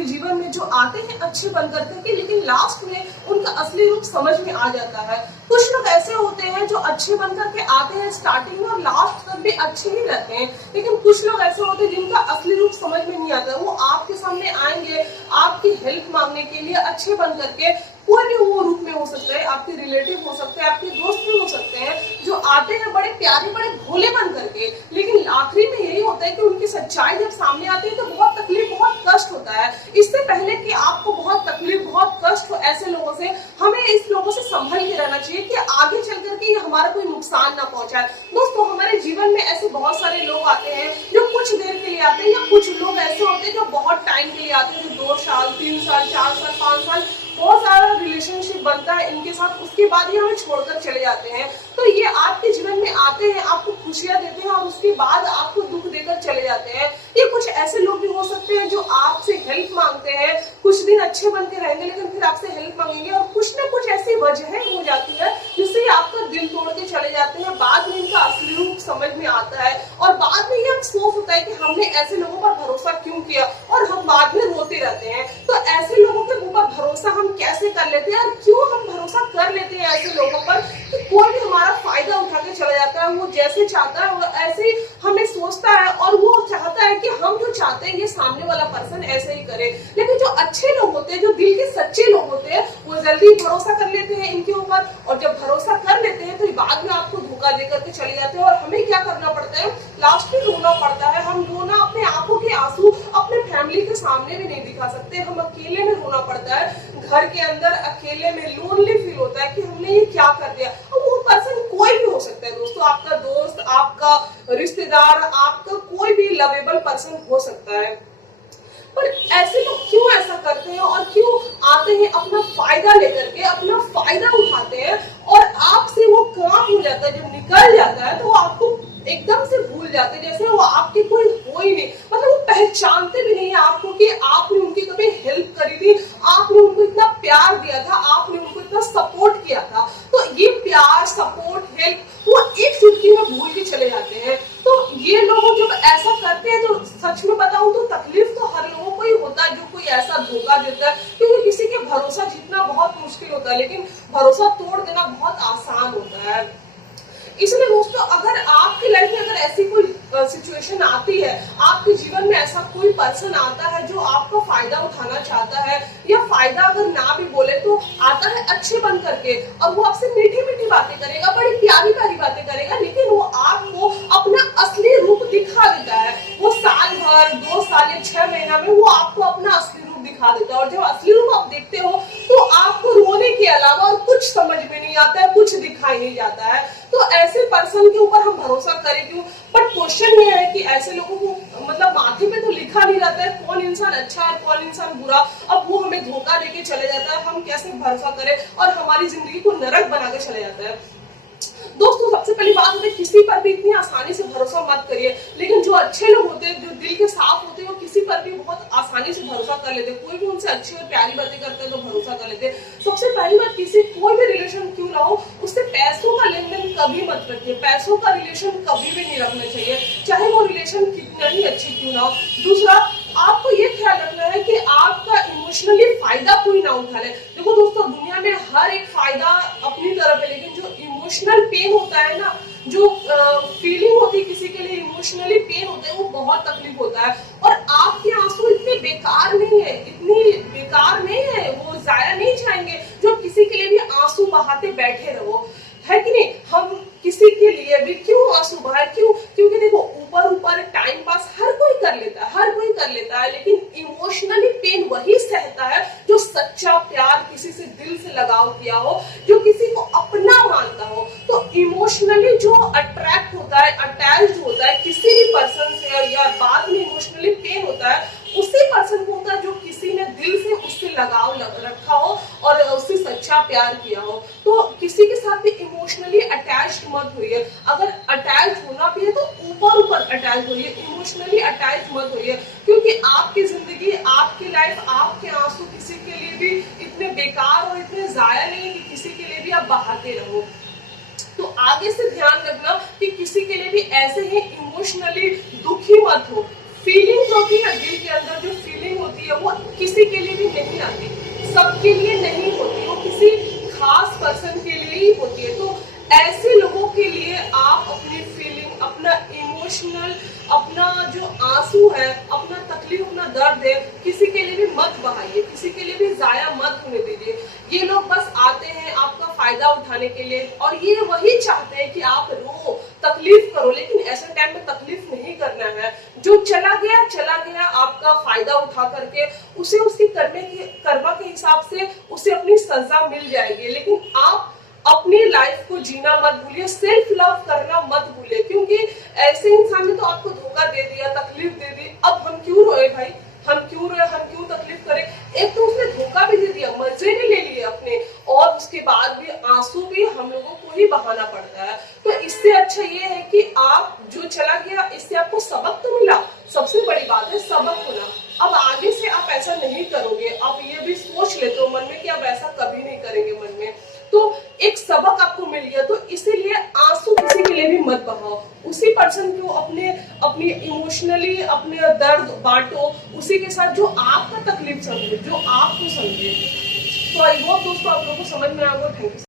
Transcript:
आपके जीवन में जो आते हैं अच्छे बन करके, लेकिन लास्ट में उनका असली रूप समझ में आ जाता है। कुछ लोग ऐसे होते हैं जो अच्छे बन करके आते हैं स्टार्टिंग में और लास्ट तक भी अच्छे ही रहते हैं, लेकिन कुछ लोग ऐसे होते हैं जिनका असली रूप समझ में नहीं आता। वो आपके सामने आएंगे आपकी हेल्प मांगने के लिए अच्छे बन करके, कोई भी वो रूप में हो सकता है, आपके रिलेटिव हो सकते हैं, आपके दोस्त भी हो सकते हैं, जो आते हैं बड़े प्यारे बड़े भोले बन करके, लेकिन आखिरी में यही होता है कि उनकी सच्चाई जब सामने आती है तो बहुत तकलीफ बहुत कष्ट होता है। इससे पहले कि आपको बहुत तकलीफ बहुत कष्ट हो ऐसे लोगों से, हमें इस लोगों से संभल के रहना चाहिए कि आगे चल करके ये हमारा कोई नुकसान ना पहुंचाए। दोस्तों, हमारे जीवन में ऐसे बहुत सारे लोग आते हैं जो कुछ देर के लिए आते हैं, या कुछ लोग ऐसे होते हैं जो बहुत टाइम के लिए आते हैं, जो 2 साल 3 साल 4 साल 5 साल बहुत सारा रिलेशनशिप बनता है इनके साथ, उसके बाद ही हमें छोड़कर चले जाते हैं। तो ये आपके जीवन में आते हैं, आपको खुशियां देते हैं और उसके बाद आपको दुख देकर चले जाते हैं। ये कुछ ऐसे लोग भी हो सकते हैं जो आपसे हेल्प मांगते हैं, कुछ दिन अच्छे बन के रहेंगे लेकिन फिर आपसे हेल्प मांगेंगे और कुछ ना कुछ ऐसी वजह हो जाती है जिससे आपका दिल तोड़ के चले जाते हैं। बाद में इनका असली रूप समझ में आता है और बाद में ये अफसोस होता है कि हमने ऐसे लोगों पर भरोसा क्यों किया, और हम बाद में रोते रहते हैं। तो ऐसे लोगों के ऊपर भरोसा हम कैसे कर लेते हैं और क्यों हम भरोसा कर लेते हैं ऐसे लोगों पर कि कोई भी हमारा फायदा उठा के चला जाता है, वो जैसे चाहता है वो ऐसे ही हमें सोचता है और वो चाहता है कि हम जो चाहते हैं ये सामने वाला पर्सन ऐसे ही करे। लेकिन जो अच्छे लोग होते हैं, जो दिल के सच्चे लोग होते हैं, वो जल्दी भरोसा कर लेते हैं इनके ऊपर, और जब भरोसा कर लेते हैं तो बाद में आपको धोखा देकर के चले जाते हैं और हमें क्या करना पड़ता है, लास्ट में रोना पड़ता है। हम रोना अपने आंखों के आंसू अपने फैमिली के सामने भी नहीं दिखा सकते, हम अकेले में रोना पड़ता है, घर के अंदर अकेले में लोनली फील होता है कि हमने ये क्या कर दिया। और वो पर्सन कोई भी हो सकता है दोस्तों, आपका दोस्त, आपका रिश्तेदार, आपका कोई भी लवेबल पर्सन हो सकता है। पर ऐसे लोग क्यों ऐसा करते हैं और क्यों आते हैं अपना फायदा लेकर के, अपना फायदा उठाते हैं और आपसे वो काम हो जाता है, जब निकल जाता है तो वो आपको एकदम से भूल जाते हैं, जैसे वो आपके कोई हो ही नहीं, मतलब वो पहचानते भी नहीं है आपको कि आपने उनकी कभी हेल्प करी थी, आपने उनको इतना प्यार दिया था, आपने उनको इतना सपोर्ट किया था। तो ये प्यार सपोर्ट हेल्प वो एक चुटकी में भूल के चले जाते हैं। तो ये लोग जब ऐसा करते हैं तो सच में बताऊं तो तकलीफ तो हर लोगों को ही होता है जो कोई ऐसा धोखा देता है, क्योंकि किसी के भरोसा जीतना बहुत मुश्किल होता है लेकिन भरोसा तोड़ देना बहुत आसान होता है। इसलिए दोस्तों, अगर आपकी लाइफ में अगर ऐसी कोई सिचुएशन आती है, आपके जीवन में ऐसा कोई पर्सन आता है जो आपका फायदा उठाना चाहता है, या फायदा अगर ना भी बोले तो आता है अच्छे बन करके, और वो आपसे मीठी मीठी बातें करेगा, बड़ी प्यारी प्यारी बातें करेगा, लेकिन वो आपको अपना असली रूप दिखा देता है। वो साल भर 2 साल या 6 महीना में वो आपको अपना असली रूप दिखा देता है, और जब असली रूप आप देखते हो तो आपको रोने के अलावा और कुछ समझ में नहीं आता है, कुछ दिखाई नहीं जाता है। तो ऐसे पर्सन के ऊपर हम भरोसा करें क्यों? बट क्वेश्चन ये है कि ऐसे लोगों को मतलब माथे पे तो लिखा नहीं रहता है कौन इंसान अच्छा है कौन इंसान बुरा, अब वो हमें धोखा देके चले जाता है, हम कैसे भरोसा करें, और हमारी जिंदगी को नरक बना के चले जाता है। दोस्तों, सबसे पहली बात है किसी पर भी इतनी आसानी से भरोसा मत करिए, लेकिन जो अच्छे लोग होते हैं, जो दिल के साफ होते हैं, वो किसी पर भी बहुत आसानी से भरोसा कर लेते हैं। कोई भी उनसे अच्छी और प्यारी बातें करते हैं तो भरोसा कर लेते हैं। सबसे पहली बात, किसी कोई भी रिलेशन क्यों ना हो, उससे पैसों का लेन देन कभी मत रखिए, पैसों का रिलेशन कभी भी नहीं रखना चाहिए, चाहे वो रिलेशन कितना ही अच्छी क्यों ना हो। दूसरा, आपको ये ख्याल रखना है कि आपका इमोशनली फायदा कोई ना उठा ले। देखो दोस्तों, दुनिया में हर एक फायदा अपनी तरफ है, लेकिन जो इमोशनल पेन होता है ना, जो फीलिंग होती है किसी के लिए, इमोशनली पेन होता है, वो बहुत तकलीफ होता है। और आपके आंसू इतने बेकार नहीं है, इतनी बेकार नहीं है, वो जाया नहीं जाएंगे जो किसी के लिए भी आंसू बहाते बैठे रहो, है कि नहीं। हम किसी के लिए भी क्यों आंसू बहाए, क्यों? क्योंकि देखो, ऊपर ऊपर टाइम पास हर कोई कर लेता है, हर कोई कर लेता है, लेकिन इमोशनली पेन वही सहता है जो सच्चा प्यार, किसी से दिल से लगाव किया हो, जो किसी को अपना मानता हो। तो इमोशनली जो अट्रैक्ट होता है, अटैच्ड होता है किसी भी पर्सन से, या बाद में इमोशनली पेन होता है उसी पर्सन को होता है जो किसी ने दिल से उससे लगाव रखा हो और उससे सच्चा प्यार किया हो। तो किसी के साथ भी इमोशनली अटैच्ड मत होइए, अगर अटैच होना भी है तो ऊपर ऊपर अटैच होइए, इमोशनली अटैच मत होइए, क्योंकि आपकी जिंदगी, आपकी लाइफ, आपके आंसू किसी के लिए भी इतने बेकार और इतने जाया नहीं कि किसी के लिए भी आप बहाते रहो। तो आगे से ध्यान रखना कि किसी के लिए भी ऐसे ही इमोशनली दुखी मत हो। फीलिंग होती है दिल के अंदर, जो फीलिंग होती है वो किसी के लिए भी नहीं आती, सबके लिए नहीं होती, वो किसी खास पर्सन के लिए ही होती है। तो ऐसे लोगों के लिए आप अपनी फीलिंग, अपना इमोशनल, अपना जो आंसू है, अपना तकलीफ, अपना दर्द है, किसी के लिए भी मत बहाइए, किसी के लिए भी जाया मत होने दीजिए। ये लोग बस आते हैं आपका फायदा उठाने के लिए, और ये वही चाहते हैं कि आप रो, तकलीफ करो, लेकिन ऐसे टाइम में तकलीफ नहीं करना है। जो चला गया आपका फायदा उठा करके, उसे उसकी कर्मा के हिसाब से उसे अपनी सजा मिल जाएगी। लेकिन आप अपनी लाइफ को जीना मत भूलिए, सेल्फ लव करना मत भूलिए, क्योंकि ऐसे इंसान ने तो आपको धोखा दे दिया, तकलीफ दे दी, अब हम क्यों रोए भाई, हम क्यों तकलीफ करें। एक तो उसने धोखा भी दे दिया, मजे भी ले लिए अपने, और उसके बाद भी आंसू भी हम लोगों को ही बहाना पड़ता है। तो इससे अच्छा ये है कि आप जो चला गया, इससे आपको सबक तो मिला, सबसे बड़ी बात है सबक होना। अब आगे से आप ऐसा नहीं करोगे, आप ये भी सोच लेते हो मन में कि अब ऐसा कभी नहीं करेंगे मन में, तो एक सबक आपको मिल गया। तो इसीलिए आंसू किसी के लिए भी मत बहाओ, उसी पर्सन को अपनी इमोशनली अपने दर्द बांटो, उसी के साथ जो आपका तकलीफ समझे, जो आपको समझे। तो आई होप दोस्तों आप लोगों को समझ में आएगा। Thank you.